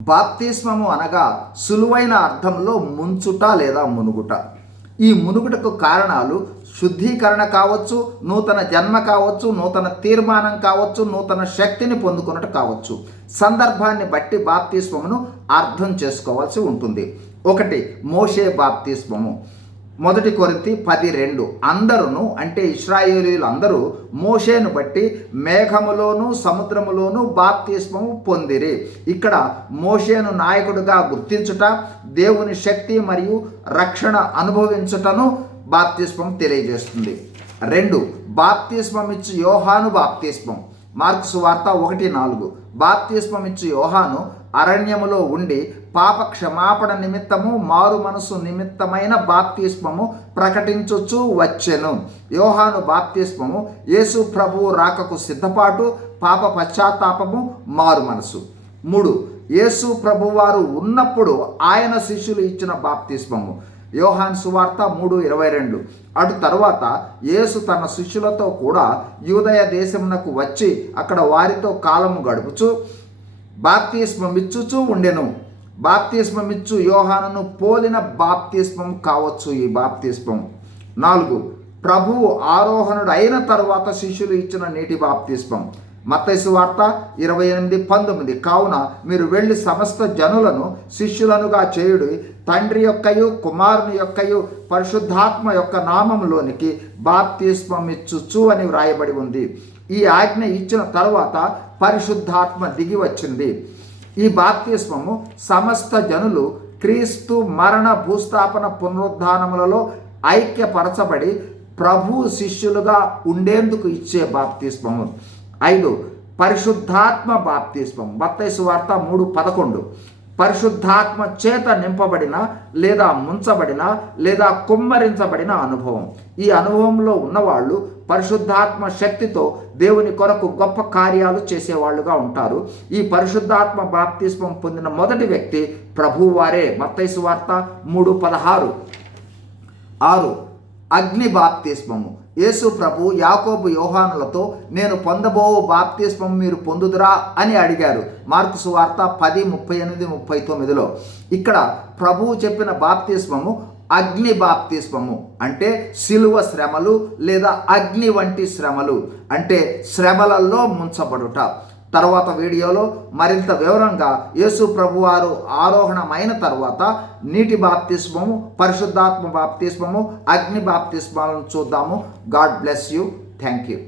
బాప్తిస్మము అనగా సులువైన అర్థంలో ముంచుట లేదా మునుగుట. ఈ మునుగుటకు కారణాలు శుద్ధీకరణ కావచ్చు, నూతన జన్మ కావచ్చు, నూతన తీర్మానం కావచ్చు, నూతన శక్తిని పొందుకున్నట్టు కావచ్చు. సందర్భాన్ని బట్టి బాప్తిస్మమును అర్థం చేసుకోవాల్సి ఉంటుంది. 1 మోషే బాప్తిస్మము. 1 కొరింథీ 10:2 అందరూ అంటే ఇశ్రాయేలీయులందరూ మోషేను బట్టి మేఘములోను సముద్రములోను బాప్తిస్మము పొందిరి. ఇక్కడ మోషేను నాయకుడిగా గుర్తించుట, దేవుని శక్తి మరియు రక్షణ అనుభవించుటను బాప్తిస్మం తెలియజేస్తుంది. 2 బాప్తిస్మం ఇచ్చు యోహాను బాప్తిస్మం. మార్కు సువార్త 1:4 బాప్తిస్మం ఇచ్చు యోహాను అరణ్యములో ఉండి పాప క్షమాపణ నిమిత్తము మారు మనసు నిమిత్తమైన బాప్తిస్మము ప్రకటించుచు వచ్చెను. యోహాను బాప్తిస్మము యేసు ప్రభువు రాకకు సిద్ధపాటు, పాప పశ్చాత్తాపము, మారు మనసు. 3 యేసు ప్రభువారు ఉన్నప్పుడు ఆయన శిష్యులు ఇచ్చిన బాప్తిస్మము. యోహాను సువార్త 3:22 అటు తరువాత యేసు తన శిష్యులతో కూడా యూదయ దేశమునకు వచ్చి అక్కడ వారితో కాలము గడుపుచు బాప్తిస్మమిచ్చుచూ ఉండెను. బాప్తిస్మమిచ్చు యోహానును పోలిన బాప్తిస్మం కావచ్చు ఈ బాప్తిస్మం. 4 ప్రభువు ఆరోహణుడు అయిన తరువాత శిష్యులు ఇచ్చిన నీటి బాప్తిస్మం. మత్తయి సువార్త 28:19 కావున మీరు వెళ్ళి సమస్త జనులను శిష్యులనుగా చేయుడి, తండ్రి యొక్కయు కుమారుని యొక్కయు పరిశుద్ధాత్మ యొక్క నామములోనికి బాప్తిస్మం ఇచ్చుచు అని వ్రాయబడి ఉంది. ఈ ఆజ్ఞ ఇచ్చిన తరువాత పరిశుద్ధాత్మ దిగి వచ్చింది. ఈ బాప్తిస్మము సమస్త జనులు క్రీస్తు మరణ భూస్థాపన పునరుద్ధానములలో ఐక్యపరచబడి ప్రభు శిష్యులుగా ఉండేందుకు ఇచ్చే బాప్తిస్మము. 5 పరిశుద్ధాత్మ బాప్తిస్మం. మత్తయి సువార్త 3:11 పరిశుద్ధాత్మ చేత నింపబడిన లేదా ముంచబడిన లేదా కుమ్మరించబడిన అనుభవం. ఈ అనుభవంలో ఉన్నవాళ్ళు పరిశుద్ధాత్మ శక్తితో దేవుని కొరకు గొప్ప కార్యాలు చేసేవాళ్ళుగా ఉంటారు. ఈ పరిశుద్ధాత్మ బాప్తిస్మం పొందిన మొదటి వ్యక్తి ప్రభువారే. మత్తయి సువార్త 3:16. 6 అగ్ని బాప్తిస్మము. యేసు ప్రభు యాకోబు యోహానులతో నేను పొందబో బాప్తిస్మం మీరు పొందుదురా అని అడిగారు. మార్కు సువార్త 10:38-39. ఇక్కడ ప్రభువు చెప్పిన బాప్తిస్మము అగ్ని బాప్తిస్మము అంటే శిలువ శ్రమలు లేదా అగ్ని వంటి శ్రమలు అంటే శ్రమలలో ముంచబడుట. తర్వాత వీడియోలో మరింత వివరంగా యేసు ప్రభువారు ఆరోహణమైన తర్వాత నీటి బాప్తిస్మము, పరిశుద్ధాత్మ బాప్తిస్మము, అగ్ని బాప్తిస్మాలను చూద్దాము. God bless you. Thank you.